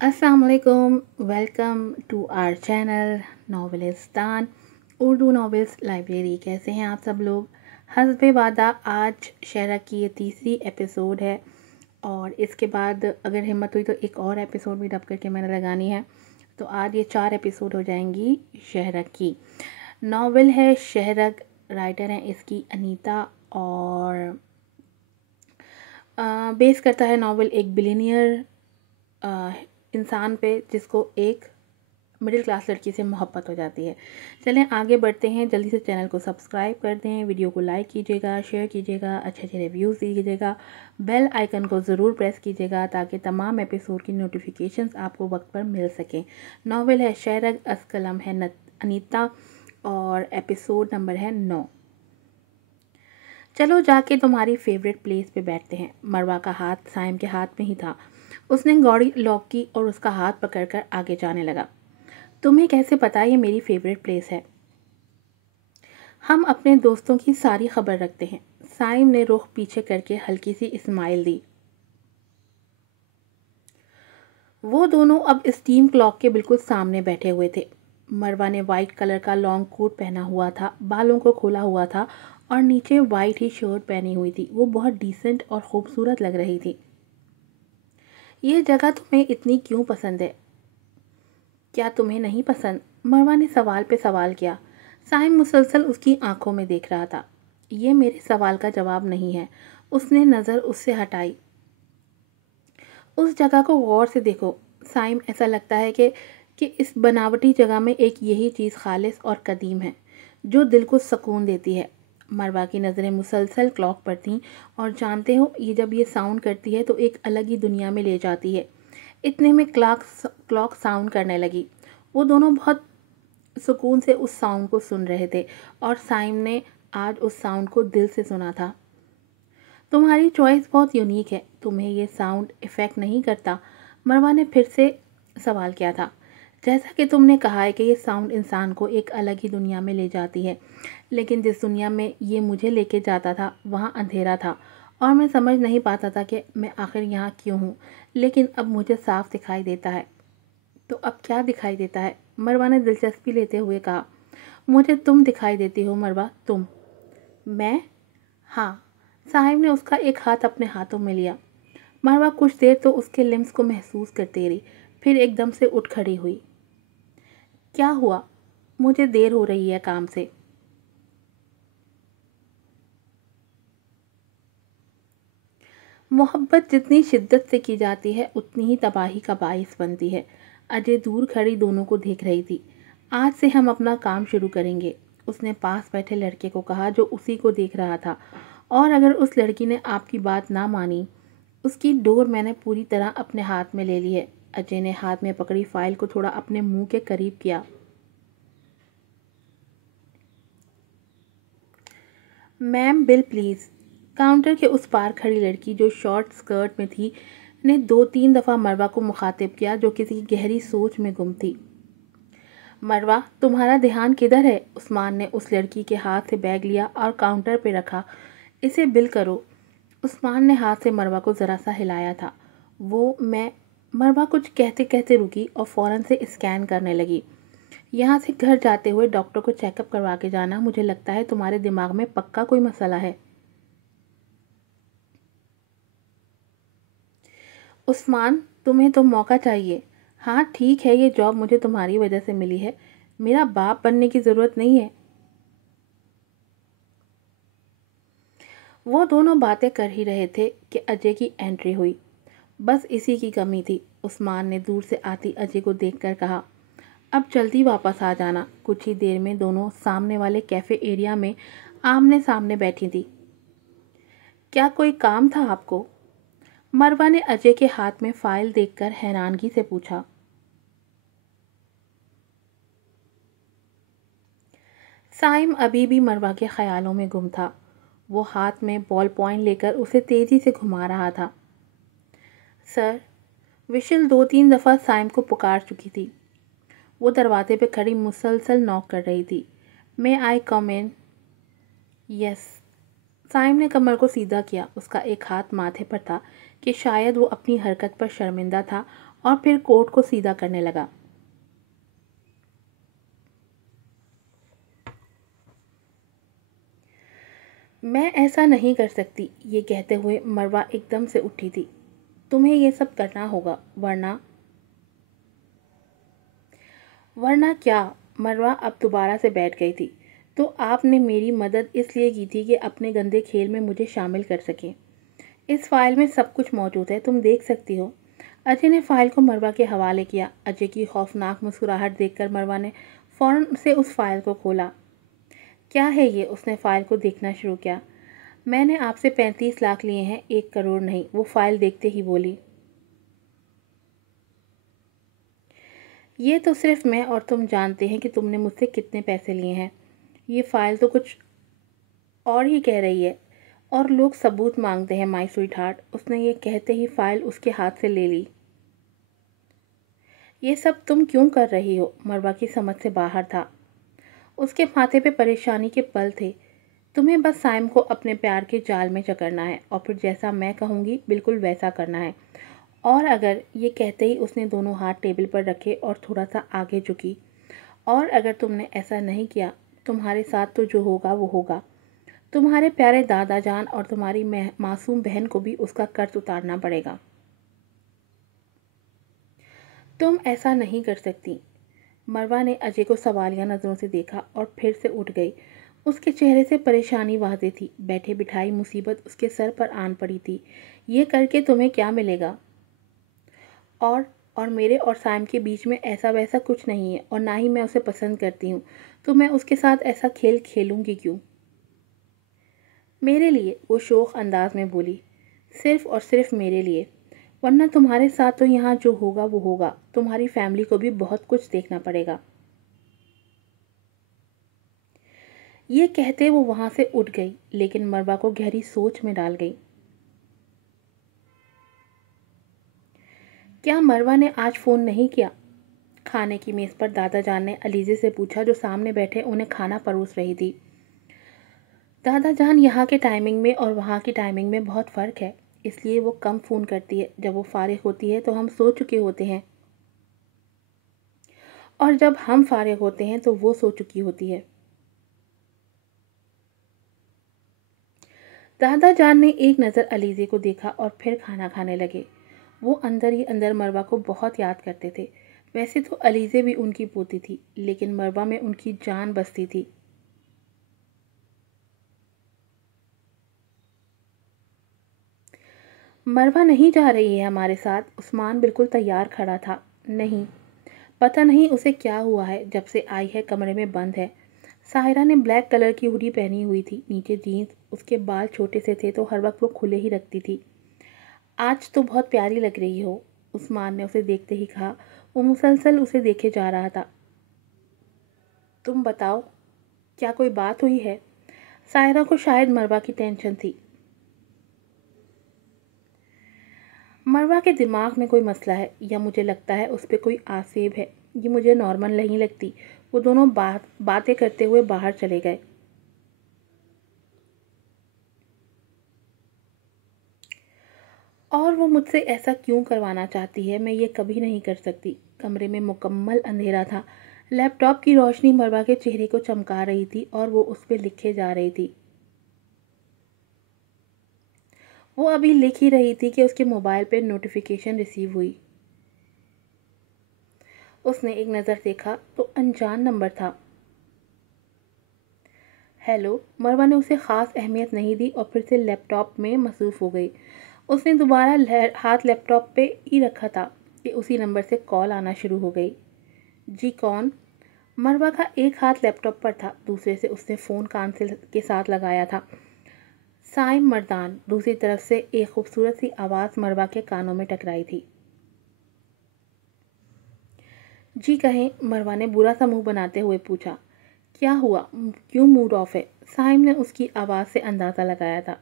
अस्सलाम वालेकुम। Welcome to our channel Novelistan Urdu novels library. कैसे हैं आप सब लोग? हस्बे वादा आज शेरा की ये तीसरी एपिसोड है और इसके बाद अगर हिम्मत हुई तो एक और एपिसोड भी डब करके मैंने लगानी है। तो आज ये 4 एपिसोड हो जाएंगी शहरक की। नॉवेल है शहरक, राइटर हैं इसकी अनीता और बेस करता है नॉवेल एक बिलियनियर इंसान पे जिसको एक मिडिल क्लास लड़की से मोहब्बत हो जाती है। चलें आगे बढ़ते हैं। जल्दी से चैनल को सब्सक्राइब कर दें, वीडियो को लाइक कीजिएगा, शेयर कीजिएगा, अच्छे अच्छे रिव्यूज़ दीजिएगा, बेल आइकन को ज़रूर प्रेस कीजिएगा ताकि तमाम एपिसोड की नोटिफिकेशंस आपको वक्त पर मिल सकें। नॉवेल है शहरग, कलम है अनीता और एपिसोड नंबर है 9। चलो जाके तुम्हारी फेवरेट प्लेस पे बैठते हैं। मरवा का हाथ साइम के हाथ में ही था। उसने गौड़ी लॉक की और उसका हाथ पकड़कर आगे जाने लगा। तुम्हें कैसे पता ये मेरी फेवरेट प्लेस है? हम अपने दोस्तों की सारी खबर रखते हैं। साइम ने रुख पीछे करके हल्की सी स्माइल दी। वो दोनों अब स्टीम क्लॉक के बिल्कुल सामने बैठे हुए थे। मरवा ने वाइट कलर का लॉन्ग कोट पहना हुआ था, बालों को खोला हुआ था और नीचे वाइट ही शर्ट पहनी हुई थी। वो बहुत डिसेंट और खूबसूरत लग रही थी। ये जगह तुम्हें इतनी क्यों पसंद है? क्या तुम्हें नहीं पसंद? मरवा ने सवाल पे सवाल किया। साइम मुसलसल उसकी आंखों में देख रहा था। ये मेरे सवाल का जवाब नहीं है। उसने नज़र उससे हटाई। उस जगह को गौर से देखो साइम, ऐसा लगता है कि इस बनावटी जगह में एक यही चीज़ खालिस और कदीम है जो दिल को सुकून देती है। मरवा की नज़रें मुसलसल क्लॉक पर थीं और जानते हो ये जब ये साउंड करती है तो एक अलग ही दुनिया में ले जाती है। इतने में क्लॉक साउंड करने लगी। वो दोनों बहुत सुकून से उस साउंड को सुन रहे थे और साइम ने आज उस साउंड को दिल से सुना था। तुम्हारी चॉइस बहुत यूनिक है। तुम्हें ये साउंड इफ़ेक्ट नहीं करता? मरवा ने फिर से सवाल किया था। जैसा कि तुमने कहा है कि ये साउंड इंसान को एक अलग ही दुनिया में ले जाती है, लेकिन जिस दुनिया में ये मुझे लेके जाता था वहाँ अंधेरा था और मैं समझ नहीं पाता था कि मैं आखिर यहाँ क्यों हूँ। लेकिन अब मुझे साफ दिखाई देता है। तो अब क्या दिखाई देता है? मरवा ने दिलचस्पी लेते हुए कहा। मुझे तुम दिखाई देती हो मरवा, तुम। मैं? हाँ। साहिब ने उसका एक हाथ अपने हाथों में लिया। मरवा कुछ देर तो उसके लिम्स को महसूस करती रही, फिर एकदम से उठ खड़ी हुई। क्या हुआ? मुझे देर हो रही है काम से। मोहब्बत जितनी शिद्दत से की जाती है उतनी ही तबाही का बाइस बनती है। अजय दूर खड़ी दोनों को देख रही थी। आज से हम अपना काम शुरू करेंगे, उसने पास बैठे लड़के को कहा जो उसी को देख रहा था। और अगर उस लड़की ने आपकी बात ना मानी, उसकी डोर मैंने पूरी तरह अपने हाथ में ले ली है। अजय ने हाथ में पकड़ी फाइल को थोड़ा अपने मुंह के करीब किया। Ma'am bill please. काउंटर के उस पार खड़ी लड़की जो शॉर्ट स्कर्ट में थी ने 2-3 दफ़ा मरवा को मुखातिब किया जो किसी गहरी सोच में गुम थी। मरवा, तुम्हारा ध्यान किधर है? उस्मान ने उस लड़की के हाथ से बैग लिया और काउंटर पे रखा। इसे बिल करो। उस्मान ने हाथ से मरवा को ज़रा सा हिलाया था। वो मैं मरवा कुछ कहते कहते रुकी और फ़ौरन से स्कैन करने लगी। यहाँ से घर जाते हुए डॉक्टर को चेकअप करवा के जाना। मुझे लगता है तुम्हारे दिमाग में पक्का कोई मसला है। उस्मान, तुम्हें तो मौका चाहिए। हाँ ठीक है, ये जॉब मुझे तुम्हारी वजह से मिली है। मेरा बाप बनने की ज़रूरत नहीं है। वो दोनों बातें कर ही रहे थे कि अजय की एंट्री हुई। बस इसी की कमी थी। उस्मान ने दूर से आती अजय को देखकर कहा, अब जल्दी वापस आ जाना। कुछ ही देर में दोनों सामने वाले कैफ़े एरिया में आमने सामने बैठी थी। क्या कोई काम था आपको? मरवा ने अजय के हाथ में फाइल देखकर हैरानगी से पूछा। साइम अभी भी मरवा के ख्यालों में गुम था। वो हाथ में बॉल पॉइंट लेकर उसे तेज़ी से घुमा रहा था। सर, विशल 2-3 दफ़ा साइम को पुकार चुकी थी। वो दरवाजे पे खड़ी मुसलसल नॉक कर रही थी। मे आई कम इन? यस। साइम ने कमर को सीधा किया। उसका एक हाथ माथे पर था कि शायद वो अपनी हरकत पर शर्मिंदा था और फिर कोट को सीधा करने लगा। मैं ऐसा नहीं कर सकती, ये कहते हुए मरवा एकदम से उठी थी। तुम्हें ये सब करना होगा, वरना। वरना क्या? मरवा अब दोबारा से बैठ गई थी। तो आपने मेरी मदद इसलिए की थी कि अपने गंदे खेल में मुझे शामिल कर सकें। इस फाइल में सब कुछ मौजूद है, तुम देख सकती हो। अजय ने फाइल को मरवा के हवाले किया। अजय की खौफनाक मुस्कुराहट देखकर मरवा ने फौरन से उस फाइल को खोला। क्या है ये? उसने फाइल को देखना शुरू किया। मैंने आपसे 35 लाख लिए हैं, 1 करोड़ नहीं, वो फाइल देखते ही बोली। ये तो सिर्फ मैं और तुम जानते हैं कि तुमने मुझसे कितने पैसे लिए हैं। ये फाइल तो कुछ और ही कह रही है, और लोग सबूत मांगते हैं माय स्वीट हार्ट। उसने ये कहते ही फाइल उसके हाथ से ले ली। ये सब तुम क्यों कर रही हो? मरवा की समझ से बाहर था। उसके माथे पे परेशानी के पल थे। तुम्हें बस साइम को अपने प्यार के जाल में जकड़ना है और फिर जैसा मैं कहूँगी बिल्कुल वैसा करना है। और अगर, ये कहते ही उसने दोनों हाथ टेबल पर रखे और थोड़ा सा आगे झुकी, और अगर तुमने ऐसा नहीं किया, तुम्हारे साथ तो जो होगा वो होगा। तुम्हारे प्यारे दादा जान और तुम्हारी मासूम बहन को भी उसका कर्ज उतारना पड़ेगा। तुम ऐसा नहीं कर सकती। मरवा ने अजय को सवालिया नज़रों से देखा और फिर से उठ गई। उसके चेहरे से परेशानी वाज़ेह थी। बैठे बिठाई मुसीबत उसके सर पर आन पड़ी थी। ये करके तुम्हें क्या मिलेगा? और मेरे और साइम के बीच में ऐसा वैसा कुछ नहीं है, और ना ही मैं उसे पसंद करती हूँ, तो मैं उसके साथ ऐसा खेल खेलूँगी क्यों? मेरे लिए, वो शोख अंदाज में बोली। सिर्फ और सिर्फ मेरे लिए। वरना तुम्हारे साथ तो यहाँ जो होगा वो होगा। तुम्हारी फैमिली को भी बहुत कुछ देखना पड़ेगा। ये कहते वो वहाँ से उठ गई, लेकिन मरवा को गहरी सोच में डाल गई। क्या मरवा ने आज फ़ोन नहीं किया? खाने की मेज़ पर दादा जान ने अलीज़े से पूछा, जो सामने बैठे उन्हें खाना परोस रही थी। दादा जान, यहाँ के टाइमिंग में और वहाँ की टाइमिंग में बहुत फ़र्क है, इसलिए वो कम फ़ोन करती है। जब वो फारिग होती है तो हम सो चुके होते हैं, और जब हम फारिग होते हैं तो वो सो चुकी होती है। दादा जान ने एक नज़र अलीज़े को देखा और फिर खाना खाने लगे। वो अंदर ही अंदर मरवा को बहुत याद करते थे। वैसे तो अलीज़े भी उनकी पोती थी, लेकिन मरवा में उनकी जान बसती थी। मरवा नहीं जा रही है हमारे साथ? उस्मान बिल्कुल तैयार खड़ा था। नहीं, पता नहीं उसे क्या हुआ है, जब से आई है कमरे में बंद है। साहिरा ने ब्लैक कलर की हुडी पहनी हुई थी, नीचे जीन्स। उसके बाल छोटे से थे तो हर वक्त वो खुले ही रखती थी। आज तो बहुत प्यारी लग रही हो, उस्मान ने उसे देखते ही कहा। वो मुसलसल उसे देखे जा रहा था। तुम बताओ, क्या कोई बात हुई है? सायरा को शायद मरवा की टेंशन थी। मरवा के दिमाग में कोई मसला है, या मुझे लगता है उस पर कोई आसेब है। ये मुझे नॉर्मल नहीं लगती। वो दोनों बातें करते हुए बाहर चले गए। और वो मुझसे ऐसा क्यों करवाना चाहती है, मैं ये कभी नहीं कर सकती। कमरे में मुकम्मल अंधेरा था। लैपटॉप की रोशनी मरवा के चेहरे को चमका रही थी और वो उस पर लिखे जा रही थी। वो अभी लिख ही रही थी कि उसके मोबाइल पे नोटिफिकेशन रिसीव हुई। उसने एक नज़र देखा तो अनजान नंबर था। हेलो। मरवा ने उसे ख़ास अहमियत नहीं दी और फिर से लैपटॉप में मसरूफ़ हो गई। उसने दोबारा हाथ लैपटॉप पे ही रखा था कि उसी नंबर से कॉल आना शुरू हो गई। जी कौन? मरवा का एक हाथ लैपटॉप पर था, दूसरे से उसने फ़ोन कान से के साथ लगाया था। साइम मर्दान। दूसरी तरफ से एक खूबसूरत सी आवाज़ मरवा के कानों में टकराई थी। जी कहें, मरवा ने बुरा सा मुंह बनाते हुए पूछा। क्या हुआ, क्यों मूड ऑफ है? साइम ने उसकी आवाज़ से अंदाज़ा लगाया था।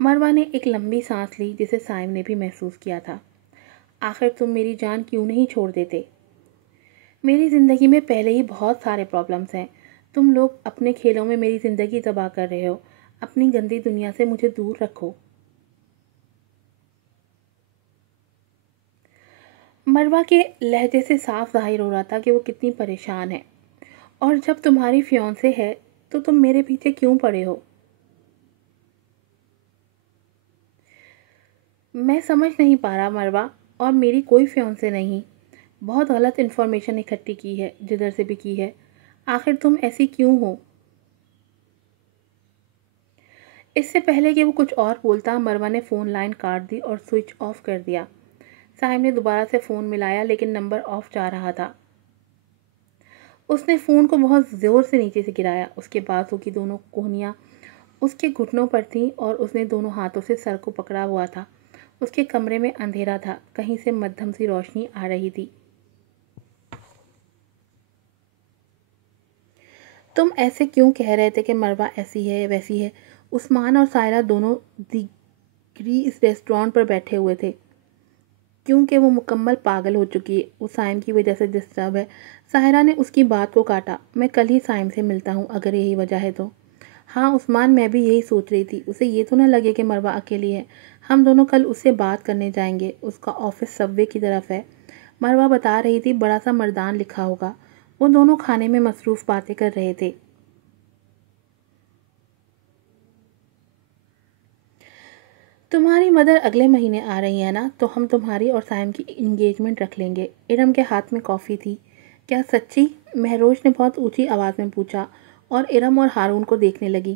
मरवा ने एक लंबी सांस ली, जिसे साइम ने भी महसूस किया था। आखिर तुम मेरी जान क्यों नहीं छोड़ देते? मेरी ज़िंदगी में पहले ही बहुत सारे प्रॉब्लम्स हैं। तुम लोग अपने खेलों में मेरी ज़िंदगी तबाह कर रहे हो। अपनी गंदी दुनिया से मुझे दूर रखो। مروہ کے لہجے سے صاف ظاہر ہو رہا تھا کہ وہ کتنی پریشان ہے۔ اور جب تمہاری فیونسے ہے تو تم میرے پیچھے کیوں پڑے ہو؟ میں سمجھ نہیں پا رہا مروہ، اور میری کوئی فیونسے نہیں۔ بہت غلط انفارمیشن اکٹھی کی ہے، جدھر سے بھی کی ہے۔ آخر تم ایسی کیوں ہو؟ اس سے پہلے کہ وہ کچھ اور بولتا، مروہ نے فون لائن کاٹ دی اور سوئچ آف کر دیا۔ صاحب نے دوبارہ سے فون ملایا لیکن نمبر آف جا رہا تھا۔ اس نے فون کو بہت زور سے نیچے سے گرایا۔ اس کے بازو کی دونوں کونیاں اس کے گھٹنوں پر تھیں اور اس نے دونوں ہاتھوں سے سر کو پکڑا ہوا تھا۔ اس کے کمرے میں اندھیرا تھا، کہیں سے مدھم سی روشنی آ رہی تھی۔ تم ایسے کیوں کہہ رہے تھے کہ مروہ ایسی ہے ویسی ہے؟ عثمان اور سائرہ دونوں دیگری اس ریسٹورانٹ پر بیٹھے ہوئے تھے، کیونکہ وہ مکمل پاگل ہو چکی ہے۔ وہ سائم کی وجہ سے ڈسٹرب ہے۔ سائرہ نے اس کی بات کو کاٹا۔ میں کل ہی سائم سے ملتا ہوں اگر یہی وجہ ہے تو۔ ہاں عثمان، میں بھی یہی سوچ رہی تھی۔ اسے یہ تو نہ لگے کہ مروہ اکیلی ہے۔ ہم دونوں کل اس سے بات کرنے جائیں گے۔ اس کا آفس سب وے کی طرف ہے۔ مروہ بتا رہی تھی، بڑا سا مردان لکھا ہوگا۔ وہ دونوں کھانے میں مصروف باتیں کر رہے تھے۔ تمہاری مدر اگلے مہینے آ رہی ہے نا، تو ہم تمہاری اور سائم کی انگیجمنٹ رکھ لیں گے۔ ارم کے ہاتھ میں کافی تھی۔ کیا سچی؟ مہروش نے بہت اونچی آواز میں پوچھا اور ارم اور ہارون کو دیکھنے لگی۔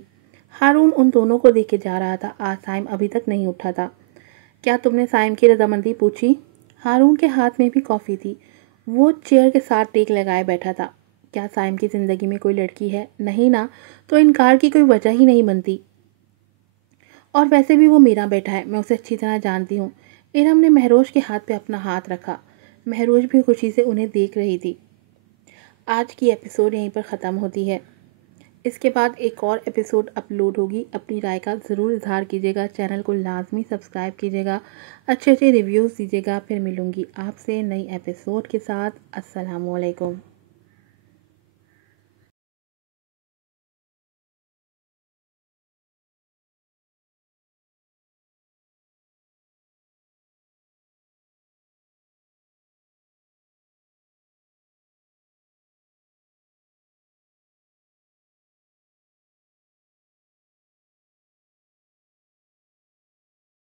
ہارون ان دونوں کو دیکھے جا رہا تھا۔ آج سائم ابھی تک نہیں اٹھا تھا۔ کیا تم نے سائم کی رضامندی پوچھی؟ ہارون کے ہاتھ میں بھی کافی تھی۔ وہ چیئر کے ساتھ ٹیک لگائے بیٹھا تھا۔ کیا سائم کی زندگی میں کوئی لڑکی ہے؟ نہیں نا، تو انکار کی کوئی وجہ ہی نہیں بنتی۔ اور ویسے بھی وہ میرا بیٹا ہے، میں اسے اچھی طرح جانتی ہوں۔ ارم نے مہروش کے ہاتھ پہ اپنا ہاتھ رکھا۔ مہروش بھی خوشی سے انہیں دیکھ رہی تھی۔ آج کی ایپیسوڈ یہیں پر ختم ہوتی ہے۔ اس کے بعد ایک اور ایپیسوڈ اپلوڈ ہوگی۔ اپنی رائے کا ضرور اظہار کیجیے گا، چینل کو لازمی سبسکرائب کیجیے گا، اچھے ریویوز دیجیے گا۔ پھر ملوں گی آپ سے نئی ایپیسوڈ کے ساتھ۔ السلام علیکم۔